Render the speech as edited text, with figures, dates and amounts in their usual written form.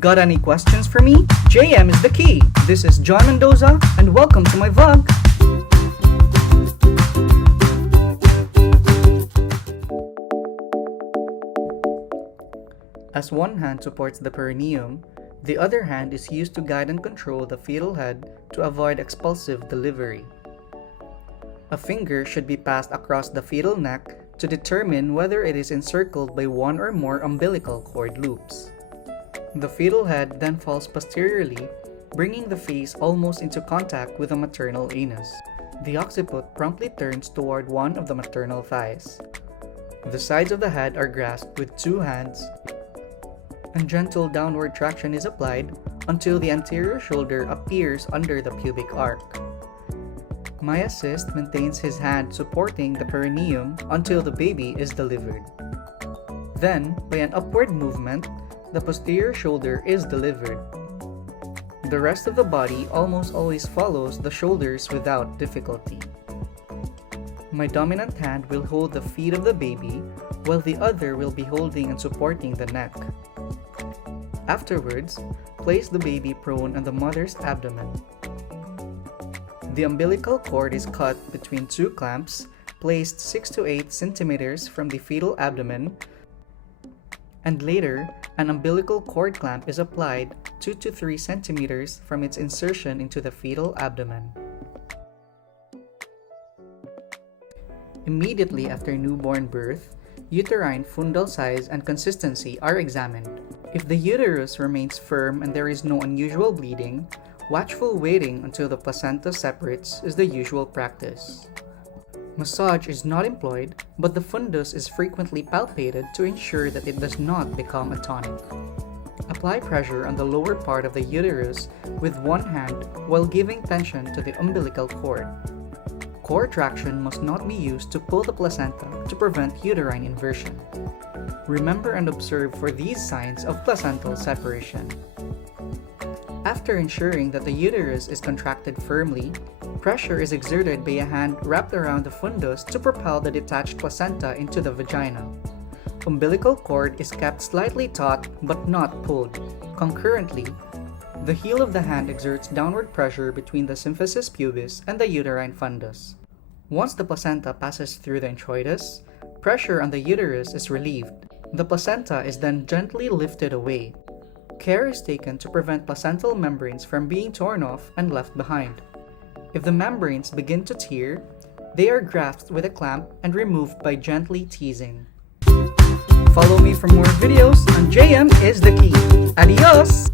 Got any questions for me? JM is the key. This is John Mendoza, and welcome to my vlog. As one hand supports the perineum, the other hand is used to guide and control the fetal head to avoid expulsive delivery. A finger should be passed across the fetal neck to determine whether it is encircled by one or more umbilical cord loops. The fetal head then falls posteriorly, bringing the face almost into contact with the maternal anus. The occiput promptly turns toward one of the maternal thighs. The sides of the head are grasped with two hands, and gentle downward traction is applied until the anterior shoulder appears under the pubic arc. My assist maintains his hand supporting the perineum until the baby is delivered. Then, by an upward movement, the posterior shoulder is delivered. The rest of the body almost always follows the shoulders without difficulty. My dominant hand will hold the feet of the baby, while the other will be holding and supporting the neck. Afterwards, place the baby prone on the mother's abdomen. The umbilical cord is cut between two clamps, placed 6 to 8 centimeters from the fetal abdomen, and later, an umbilical cord clamp is applied 2 to 3 centimeters from its insertion into the fetal abdomen. Immediately after newborn birth, uterine fundal size and consistency are examined. If the uterus remains firm and there is no unusual bleeding, watchful waiting until the placenta separates is the usual practice. Massage is not employed, but the fundus is frequently palpated to ensure that it does not become atonic. Apply pressure on the lower part of the uterus with one hand while giving tension to the umbilical cord. Core traction must not be used to pull the placenta to prevent uterine inversion. Remember and observe for these signs of placental separation. After ensuring that the uterus is contracted firmly, pressure is exerted by a hand wrapped around the fundus to propel the detached placenta into the vagina. Umbilical cord is kept slightly taut but not pulled. Concurrently, the heel of the hand exerts downward pressure between the symphysis pubis and the uterine fundus. Once the placenta passes through the introitus, pressure on the uterus is relieved. The placenta is then gently lifted away. Care is taken to prevent placental membranes from being torn off and left behind. If the membranes begin to tear, they are grasped with a clamp and removed by gently teasing. Follow me for more videos on JM is the Key. Adios!